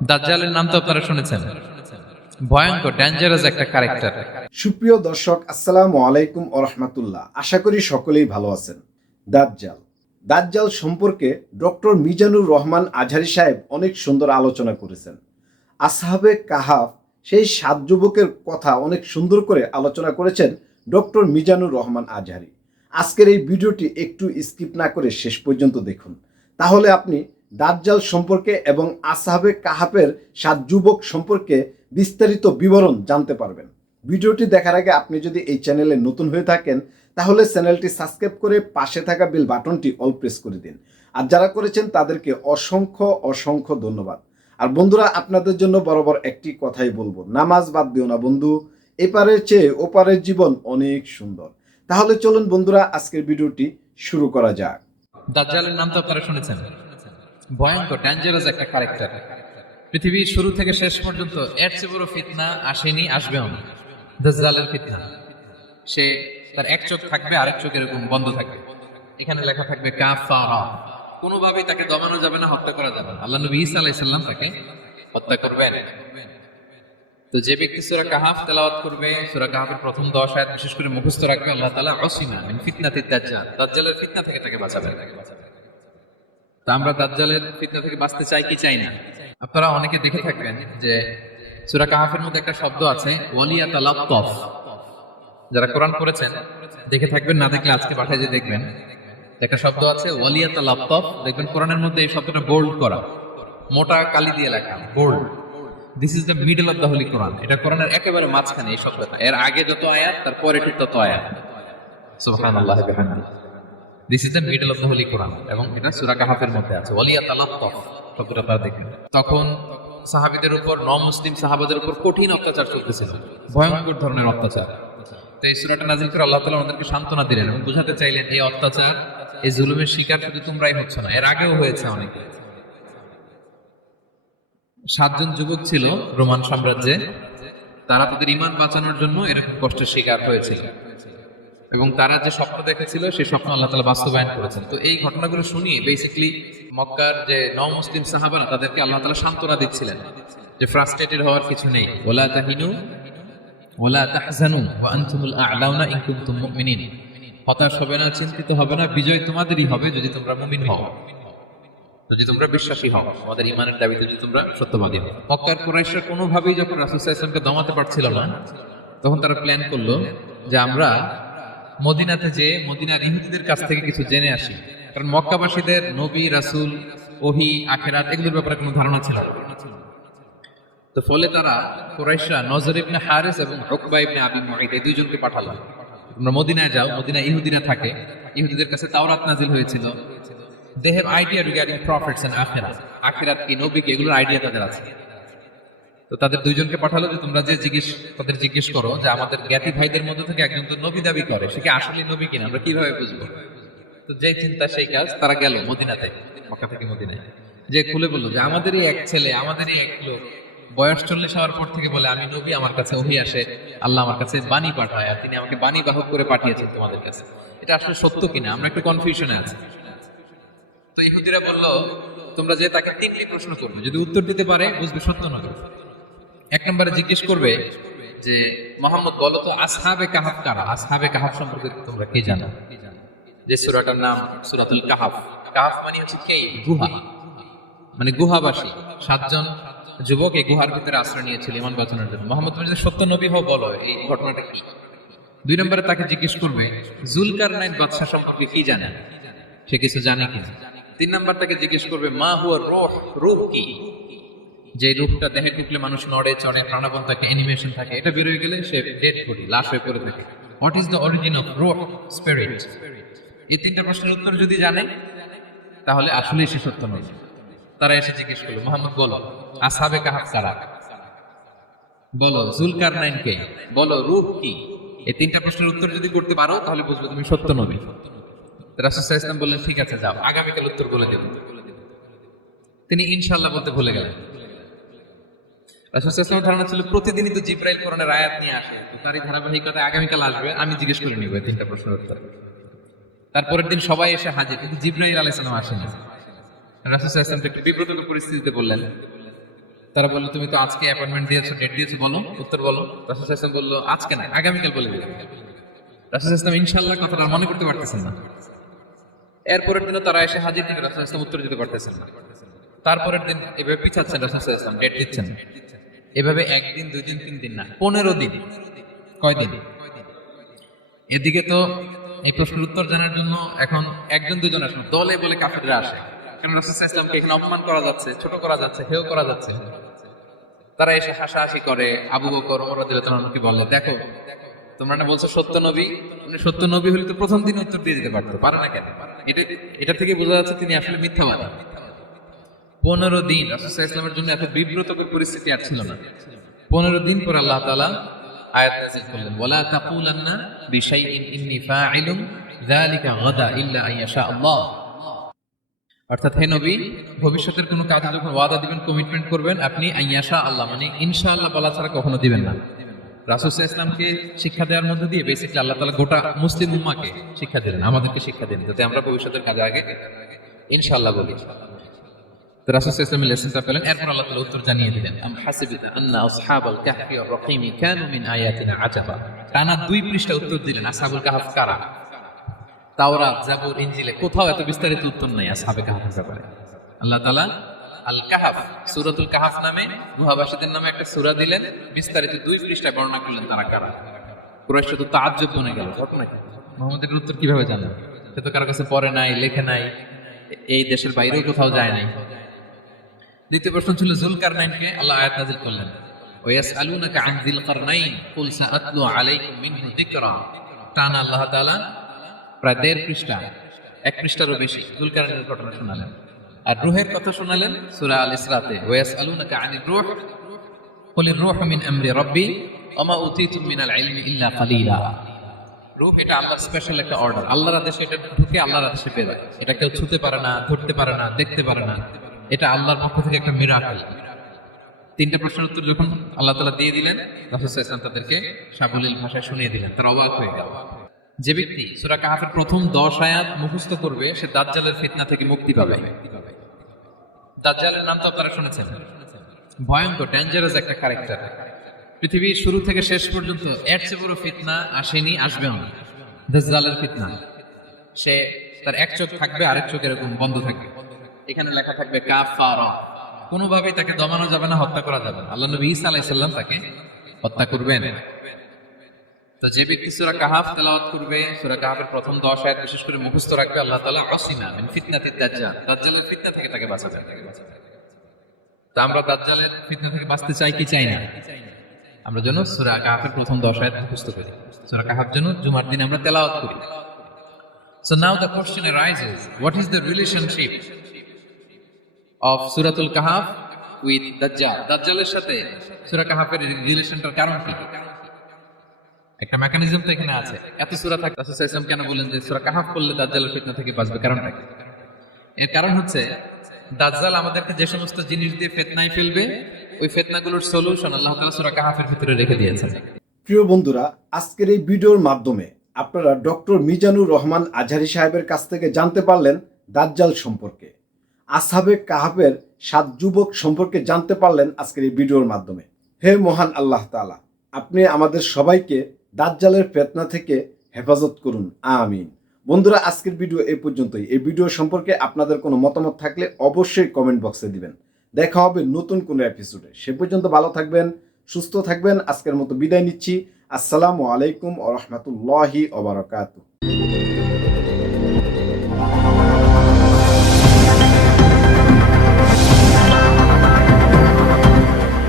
দাজ্জালের নাম তো আপনারা শুনেছেন, ভয়ঙ্কর ডেঞ্জারাস একটা ক্যারেক্টার। সুপ্রিয় দর্শক, আসসালামু আলাইকুম ও রহমাতুল্লাহ। আশা করি সকলেই ভালো আছেন। দাজ্জাল সম্পর্কে ডক্টর মিজানুর রহমান আজহারী সাহেব অনেক সুন্দর আলোচনা করেছেন। আসহাবে কাহাফ সেই 7 যুবকের কথা অনেক সুন্দর করে আলোচনা করেছেন ডক্টর মিজানুর রহমান আজহারী। আজকের এই ভিডিওটি একটু স্কিপ না করে শেষ পর্যন্ত দেখুন, তাহলে আপনি দাজ্জাল সম্পর্কে এবং আসহাবে কাহাফের 7 যুবক সম্পর্কে বিস্তারিত বিবরণ জানতে পারবেন। ভিডিওটি দেখার আগে আপনি যদি এই চ্যানেলে নতুন হয়ে থাকেন তাহলে চ্যানেলটি সাবস্ক্রাইব করে পাশে থাকা বেল বাটনটি অল প্রেস করে দিন। আর যারা করেছেন তাদেরকে অসংখ্য ধন্যবাদ। আর বন্ধুরা, আপনাদের জন্য বরাবর একটি কথাই বলবো, নামাজ বাদ দিও না বন্ধু, এপারের চেয়ে ওপারের জীবন অনেক সুন্দর। তাহলে চলুন বন্ধুরা, আজকের ভিডিওটি শুরু করা যাক। দাজ্জালের নাম তো আপনারা শুনেছেন, ভয়ঙ্কর ডেঞ্জারাস একটা ক্যারেক্টার। পৃথিবীর শুরু থেকে শেষ পর্যন্ত এর চেয়ে বড় ফিতনা আসেনি, আসবেও না। দাজ্জালের ফিতনা, সে তার এক চোখ থাকবে, আরেক চোখ এরকম বন্ধ থাকবে, এখানে লেখা থাকবে কাফারা। কোনোভাবেই তাকে দমানো যাবে না, হত্যা করা যাবে না। আল্লাহ নবী ঈসা আলাইহিস সালাম তাকে হত্যা করবেন। তো যে ব্যক্তি সূরা কাহাফ তেলাওয়াত করবে, সূরা কাহাফের প্রথম 10 আয়াত বিশেষ করে মুখস্থ রাখবে, আল্লাহ তাআলা উসিমা মিন ফিতনাতিদ দাজ্জাল, দাজ্জালের ফিতনা থেকে তাকে বাঁচাবেন। তো আমরা দাজ্জালের ফিতনা থেকে বাঁচতে চাই কি চাই না? আপনারা অনেকে দেখে থাকবেন যে সূরা কাহাফের মধ্যে একটা শব্দ আছে ওয়ালিয়াতালাত্তাফ। যারা কোরআন পড়েছেন দেখে থাকবেন, না দেখলে আজকে বাসায় যে দেখবেন, একটা শব্দ আছে ওয়ালিয়াতালাত্তাফ। দেখবেন কোরআনের মধ্যে এই শব্দটা বোল্ড করা, মোটা কালি দিয়ে লেখা, bold. This is the middle of the holy Quran. এটা কোরআনের একেবারে মাঝখানে এই শব্দটা, এর আগে যত আয়াত তার পরে ঠিক তত আয়াত। সুবহানাল্লাহ ওয়া বিহামদিহি। This is the middle of the holy Quran, এবং এটা সূরা কাহাফের মধ্যে আছে ওয়ালিয়াতালাত্তাফ শব্দটা আপনারা দেখবেন। তখন সাহাবীদের উপর, নমুসলিম সাহাবাদের উপর কঠিন অত্যাচার চলতেছিল, ভয়ঙ্কর ধরনের অত্যাচার। তো এই সূরাটা নাযিল করে আল্লাহ তাআলা ওনাদেরকে সান্ত্বনা দিলেন এবং বোঝাতে চাইলেন এই অত্যাচার, এই জুলুমের শিকার শুধু তোমরাই হচ্ছ না, এর আগেও হয়েছে অনেকে। 7 জন যুবক ছিল রোমান সাম্রাজ্যে, তারা তাদের ঈমান বাঁচানোর জন্য এরকম কষ্টের শিকার হয়েছিল, এবং তারা যে স্বপ্ন দেখেছিল সেই স্বপ্ন আল্লাহ তাআলা বাস্তবায়ন করেছেন। তো এই ঘটনাগুলো শুনিয়ে বেসিক্যালি মক্কার যে নও-মুসলিম সাহাবারা, তাদেরকে আল্লাহ তাআলা সান্ত্বনা দিচ্ছিলেন যে ফ্রাস্ট্রেটেড হওয়ার কিছু নেই। ওয়ালা তাহিনু ওয়ালা তাহজানু ওয়া আনতুমুল আ'লাউনা ইন কুনতুম মুমিনিন। হতাশ হবে না, চিন্তিত হবে না, বিজয় তোমাদেরই হবে যদি তোমরা মুমিন হও, যদি তোমরা বিশ্বাসী হও, আমাদের ঈমানের দাবিতে যদি তোমরা সত্যবাদী হও। মক্কার কুরাইশরা কোনোভাবেই যখন রাসূল সাল্লাল্লাহু আলাইহি ওয়াসাল্লামকে দমাতে পারছিল না, তখন তারা প্ল্যান করলো যে আমরা মদিনাতে যে মদিনার ইহুদিদের কাছ থেকে কিছু জেনে আসি, কারণ মক্কাবাসীদের নবী, রাসূল, ওহী, আখিরাত এগুলোর ব্যাপারে কোনো ধারণা ছিল না। তো ফলে তারা কুরাইশরা নজর ইবনে হারিস এবং উকবা ইবনে আবি মুঈত এই দুইজনকে পাঠালো, তোমরা মদিনায় যাও, মদিনায় ইহুদিরা থাকে, ইহুদিদের কাছে তাওরাত নাজিল হয়েছিল, they have idea regarding prophets and আখিরাত, আখিরাত কি, নবী কি, এগুলোর আইডিয়া তাদের আছে। তো তাদের দুইজনকে পাঠালো যে তোমরা যে তাদের জিজ্ঞেস করো যে আমাদের জ্ঞাতি ভাইদের মধ্যে থেকে একজন তো নবী দাবি করে, সে কি আসলে নবী কিনা, আমরা কিভাবে বুঝবো? তো যে চিন্তা সেই কাজ, তারা গেল মদিনাতে, মক্কা থেকে মদিনায়, যে খুলে বললো যে আমাদেরই এক ছেলে, আমাদেরই এক লোক বয়স 40 হওয়ার পর থেকে বলে আমি নবী, আমার কাছে ওহী আসে, আল্লাহ আমার কাছে বাণী পাঠায়, আর তিনি আমাকে বাণী বাহক করে পাঠিয়েছেন তোমাদের কাছে। এটা আসলে সত্য কিনা, আমরা একটু কনফিউশনে আছি। তো ইহুদিরা বলল তোমরা যে তাকে 3টি প্রশ্ন করবে, যদি উত্তর দিতে পারে বুঝবে সত্য নবী। 1 নম্বরে জিজ্ঞেস করবে যে মুহাম্মদ বলো তো আসহাবে কাহাফ কারা, আসহাবে কাহাফ সম্পর্কে তোমরা কি জানো? যে সূরাটার নাম সূরাতুল কাহাফ। কাহাফ মানে হচ্ছে কে, গুহা, মানে গুহাবাসী। 7 জন যুবক এই গুহার ভিতরে আশ্রয় নিয়েছিল ঈমান বাঁচানোর জন্য। মুহাম্মদ তুমি যদি সত্য নবী হও বলো এই ঘটনাটা কি। 2 নম্বরে তাকে জিজ্ঞেস করবে জুলকারনাইন বাদশা সম্পর্কে কি জানে, সে কিছু জানে কিনা। 3 নম্বর তাকে জিজ্ঞেস করবে মা হুয়া রূহ, রূহ কি, যে রূপটা দেহে ঢুকলে মানুষ নড়ে চড়ে, প্রাণবন্ত থাকে, অ্যানিমেশন থাকে, এটা বের হয়ে গেলে সে ডেড বডি, লাশ হয়ে পড়ে থাকে। What is the origin of রূহ, স্পিরিট? এই 3টা প্রশ্নের উত্তর যদি জানে তাহলে আসলেই সে সত্য নবী। তারা এসে জিজ্ঞেস করলো মুহাম্মদ বলো আসহাবে কাহাফ কারা, বলো জুলকারনাইন কে, বলো রূহ কি। এই 3টা প্রশ্নের উত্তর যদি করতে পারো তাহলে বুঝবে তুমি সত্য নবী। রাসূল সাল্লাল্লাহু আলাইহি ওয়াসাল্লাম বললেন ঠিক আছে যাও, আগামীকাল উত্তর বলে দেব। তিনি ইনশাআল্লাহ বলতে ভুলে গেলেন। রাসূল সাল্লাল্লাহু আলাইহি ওয়াসাল্লামের ধারণা ছিল প্রতিদিনই তো জিবরাইল কোরআনের আয়াত নিয়ে আসে, তো তারই ধারাবাহিকতায় আগামীকাল আসবে, আমি জিজ্ঞেস করে নিব এই 3টা প্রশ্নের উত্তর। তারপরের দিন সবাই এসে হাজির, কিন্তু জিবরাইল আলাইহিস সালাম আসেনি। রাসূল সাল্লাল্লাহু আলাইহি ওয়াসাল্লাম একটু বিব্রতকর পরিস্থিতিতে বললেন, তারা বললো তুমি তো আজকে অ্যাপয়েন্টমেন্ট দিয়েছো, ডেট দিয়েছো, বলো উত্তর বলো। রাসূল সাল্লাল্লাহু আলাইহি ওয়াসাল্লাম বললো আজকে না, আগামীকাল বলে দিবে। রাসূল সাল্লাল্লাহু আলাইহি ওয়াসাল্লাম ইনশাআল্লাহ কথাটা মনে করতে পারতেছেন না। এরপরের দিনও তারা এসে হাজির, থেকে রাসূল সাল্লাল্লাহু আলাইহি ওয়াসাল্লাম উত্তর দিতে পারতেছেন না। তারপরের দিন এভাবে পিছাচ্ছেন, রাসূল সাল্লাল্লাহু আলাইহি ওয়াসাল্লাম ডেট দিচ্ছেন, এভাবে একদিন, 2 দিন, 3 দিন না, 15 দিন। কয়দিন? এদিকে তো এই প্রশ্নের উত্তর জানার জন্য এখন একজন দুজন আসে না, দলে বলে কাফেররা আসে, কারণ রাসূল সাল্লাল্লাহু আলাইহি ওয়াসাল্লামকে এখানে অপমান করা যাচ্ছে, ছোট করা যাচ্ছে, হেয় করা যাচ্ছে। তারা এসে হাসাহাসি করে। আবু বকর, ওমর রাদিয়াল্লাহু তাআলাকে বলে, দেখো তোমরা না বলছো সত্য নবী, উনি সত্য নবী হলে তো প্রথম দিন উত্তর দিয়ে দিতে পারতো, পারে না কেন? এটা থেকে বোঝা যাচ্ছে তিনি আসলে মিথ্যাবাদী। 15 দিন রাসূল সাল্লাল্লাহু আলাইহি ওয়াসাল্লামের জন্য এত বিব্রতকর পরিস্থিতি আর ছিল না। 15 দিন পর আল্লাহ তাআলা আয়াত নাযিল করলেন, ওয়ালা তাকুলান্না বিশাইইন ইন্নী ফাইলুন যালিকা গাদা ইল্লা আইয়াশা আল্লাহ। অর্থাৎ হে নবী, ভবিষ্যতের কোনো কাজে যখন ওয়াদা দিবেন, কমিটমেন্ট করবেন, আপনি আইয়াশা আল্লাহ মানে ইনশাআল্লাহ বলা ছাড়া কখনো দিবেন না। রাসূল সাল্লাল্লাহু আলাইহি ওয়াসাল্লামকে শিক্ষা দেওয়ার মধ্যে দিয়ে বেসিক্যালি আল্লাহ তাআলা গোটা মুসলিম উম্মাহকে শিক্ষা দিলেন, আমাদেরকে শিক্ষা দিলেন, যাতে আমরা ভবিষ্যতের কাজে আগে ইনশাআল্লাহ বলি। তো রাসূল সাল্লাল্লাহু আলাইহি ওয়াসাল্লাম লেসনটা পেলেন। এরপর আল্লাহ তাআলা উত্তর জানিয়ে দিলেন, আম হাসিবিতা আন্না আসহাবাল কাহফি ওয়ার রাকিম কানু মিন আয়াতিনা আজাবা। টানা 2 পৃষ্ঠা উত্তর দিলেন আসহাবুল কাহফ কারা। তাওরাত, জাবুর, ইনজিলে কোথাও এত বিস্তারিত উত্তর নাই আসহাবে কাহফের ব্যাপারে। আল্লাহ তাআলা আল কাহফ, সূরাতুল কাহফ নামে গুহাবাসীদের নামে একটা সূরা দিলেন, বিস্তারিত 2 পৃষ্ঠায় বর্ণনা করলেন তারা কারা। কুরাইশ তো তাজ্জুব বনে গেল, ঘটনা কি, মুহাম্মদের উত্তর কিভাবে জানেন? সে তো কারো কাছে পড়ে নাই, লেখে নাই, এই দেশের বাইরেও কোথাও যায় নাই। দ্বিতীয় প্রশ্ন ছিল যুলকারনাইনকে আল্লাহ আয়াত নাযিল করলেন, ওয়ায়াসআলুনাকা আন যিলকারনাইন কুল সাআতলু আলাইকুম মিনহু যিকরা। টানা আল্লাহ তাআলা প্রায় 1.5 পৃষ্ঠা, 1 পৃষ্ঠারও বেশি যুলকারনাইনের ঘটনা শোনালেন। আর রূহের কথা শোনালেন সূরা আল ইসরাতে, ওয়ায়াসআলুনাকা আনির রূহ কুলির রূহু মিন আমরি রাব্বি ওয়া মা উতীতুম মিনাল ইলমি ইল্লা কালিলা। রূহ এটা আল্লাহর স্পেশাল একটা অর্ডার, আল্লাহর আদেশে এটা ঢুকে আল্লাহর আদেশে বের হয়, এটা কেউ ছুতে পারে না, ধরতে পারে না, দেখতে পারে না, এটা আল্লাহর পক্ষ থেকে একটা মিরাকেল। 3টা প্রশ্নের উত্তর যখন আল্লাহ তাআলা দিয়ে দিলেন, রাসূল সাল্লাল্লাহু আলাইহি ওয়াসাল্লাম তাদেরকে সাবলীল ভাষায় শুনিয়ে দিলেন, তারা অবাক হয়ে গেল। যে ব্যক্তি সূরা কাহফের প্রথম 10 আয়াত মুখস্থ করবে, সে দাজ্জালের ফিতনা থেকে মুক্তি পাবে। দাজ্জালের নাম তো আপনারা শুনেছেন, ভয়ঙ্কর ডেঞ্জারাস একটা ক্যারেক্টার। পৃথিবীর শুরু থেকে শেষ পর্যন্ত এর চেয়ে বড় ফিতনা আসেনি, আসবেও না। দাজ্জালের ফিতনা, সে তার এক চোখ থাকবে, আরেক চোখ এরকম বন্ধ থাকবে, এখানে লেখা থাকবে কাফারা। কোনোভাবেই তাকে দমানো যাবে না, হত্যা করা যাবে না। আল্লাহ নবী ঈসা আলাইহিস সালাম তাকে হত্যা করবেন। তো যে ব্যক্তি সূরা কাহফ তেলাওয়াত করবে, সূরা কাহফের প্রথম 10 আয়াত বিশেষ করে মুখস্থ রাখবে, আল্লাহ তাআলা আসিমা মিন ফিতনাতিদ দাজ্জাল, দাজ্জালের ফিতনা থেকে তাকে বাঁচাবেন। তা আমরা দাজ্জালের ফিতনা থেকে বাঁচতে চাই কি চাই না? আমরা যেন সূরা কাহফের প্রথম 10 আয়াত মুখস্থ করি, সূরা কাহফ যেন জুমার দিন আমরা তেলাওয়াত করি। So now the question arises, what is the relationship of Suratul Kahf with Dajjal? দাজ্জালের সাথে সূরা কাহফের রিলেশনটার কারণ কি? একটা মেকানিজম তো এখানে আছে। এত সূরা থাকে, রাসূল সাল্লাল্লাহু আলাইহি ওয়াসাল্লাম কেন বলেন যে সূরা কাহফ পড়লে দাজ্জালের ফিতনা থেকে বাঁচবে? কারণটা কি? এর কারণ হচ্ছে দাজ্জাল আমাদেরকে যে সমস্ত জিনিস দিয়ে ফিতনায় ফেলবে, ওই ফিতনাগুলোর সলিউশন আল্লাহ তাআলা সূরা কাহফের ভিতরে রেখে দিয়েছেন। প্রিয় বন্ধুরা, আজকের এই ভিডিওর মাধ্যমে আপনারা ডক্টর মিজানুর রহমান আজহারী সাহেবের কাছ থেকে জানতে পারলেন দাজ্জাল সম্পর্কে, আসহাবে কাহফের 7 যুবক সম্পর্কে জানতে পারলেন আজকের এই ভিডিওর মাধ্যমে। হে মহান আল্লাহ তাআলা, আপনি আমাদের সবাইকে দাজ্জালের ফিতনা থেকে হেফাজত করুন, আমিন। বন্ধুরা, আজকের ভিডিও এই পর্যন্তই। এই ভিডিও সম্পর্কে আপনাদের কোনো মতামত থাকলে অবশ্যই কমেন্ট বক্সে দিবেন। দেখা হবে নতুন কোনো এপিসোডে। সে পর্যন্ত ভালো থাকবেন, সুস্থ থাকবেন। আজকের মতো বিদায় নিচ্ছি। আসসালামু আলাইকুম ওয়া রাহমাতুল্লাহি ওয়া বারাকাতুহু।